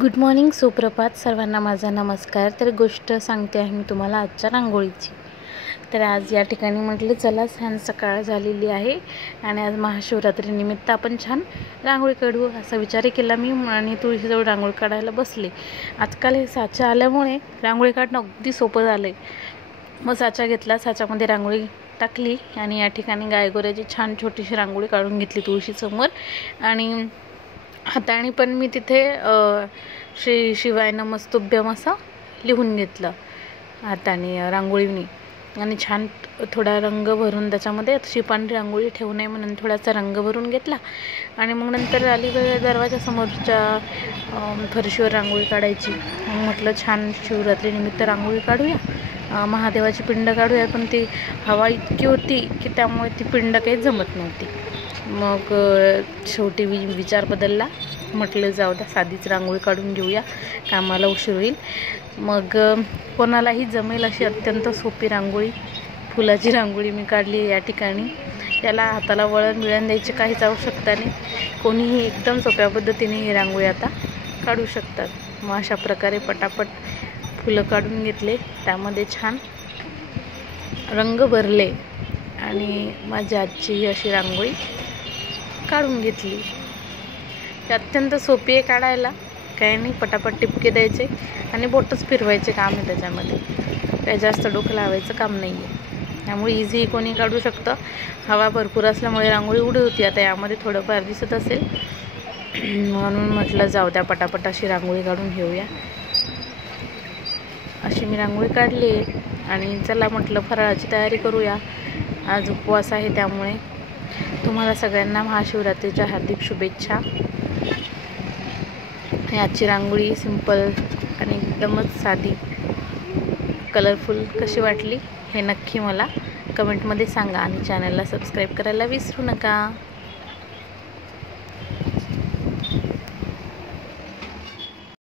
Good morning, सुप्रभात सर्वांना माझा नमस्कार। तर गोष्ट सांगते आहे मी तुम्हाला आजच्या रांगोळीची। तर आज या ठिकाणी म्हटलं चला छान सकाळ झालेली आहे आणि आज महाशिवरात्रीनिमित्त आपण छान रांगोळी काढू असा विचार केला मी आणि तुळशीजवळ रांगोळी काढायला बसले। आजकाल हे साचा आल्यामुळे रांगोळी काढणं अगदी सोपं झालं आहे। मग साचा घेतला, साच्यामध्ये रांगोळी टाकली आणि या ठिकाणी गायगोऱ्याची छान छोटीशी रांगोळी काढून घेतली तुळशीसमोर। आणि हाताने पण मी तिथे श्री शिवाय नमस्तुभ्यम असं लिहून घेतलं हाताने रांगोळीने आणि छान थोडा रंग भरून त्याच्यामध्ये अशी पांढरी रांगोळी ठेवू नये म्हणून थोडासा रंग भरून घेतला। आणि मग नंतर अलीकडे दरवाजासमोरच्या फरशीवर रांगोळी काढायची। म्हटलं छान शिवरात्रीनिमित्त रांगोळी काढूया, महादेवाची पिंड काढूया, पण ती हवा इतकी होती की त्यामुळे ती पिंड काही जमत नव्हती। मग शेवटी विचार बदलला, म्हटलं जाऊ द्या साधीच रांगोळी काढून घेऊया, कामाला उशीर होईल। मग कोणालाही जमेल अशी अत्यंत सोपी रांगोळी, फुलाची रांगोळी मी काढली या ठिकाणी। त्याला हाताला वळण द्यायची काहीच आवश्यकता नाही, कोणीही एकदम सोप्या पद्धतीने ही रांगोळी आता काढू शकतात। मग अशा प्रकारे पटापट फुलं काढून घेतले, त्यामध्ये छान रंग भरले आणि माझ्या आजची ही अशी रांगोळी काढून घेतली। ही अत्यंत सोपी आहे काढायला, काही नाही, पटापट टिपके द्यायचे आणि बोटच फिरवायचे काम आहे त्याच्यामध्ये, काही जास्त डोकं लावायचं काम नाही आहे, त्यामुळे इझी कोणी काढू शकतं। हवा भरपूर असल्यामुळे रांगोळी उडी होती, आता यामध्ये थोडंफार दिसत असेल म्हणून म्हटलं जाऊ द्या पटापट अशी रांगोळी काढून घेऊया। अशी मी रांगोळी काढली आणि चला म्हटलं फराळाची तयारी करूया। आज उपवास आहे, त्यामुळे तुम्हाला सगळ्यांना महाशिवरात्रीच्या हार्दिक शुभेच्छा। आजची रांगोळी सिंपल आणि एकदमच साधी कलरफुल कशी वाटली हे नक्की मला कमेंटमध्ये सांगा आणि चॅनलला सबस्क्राईब करायला विसरू नका।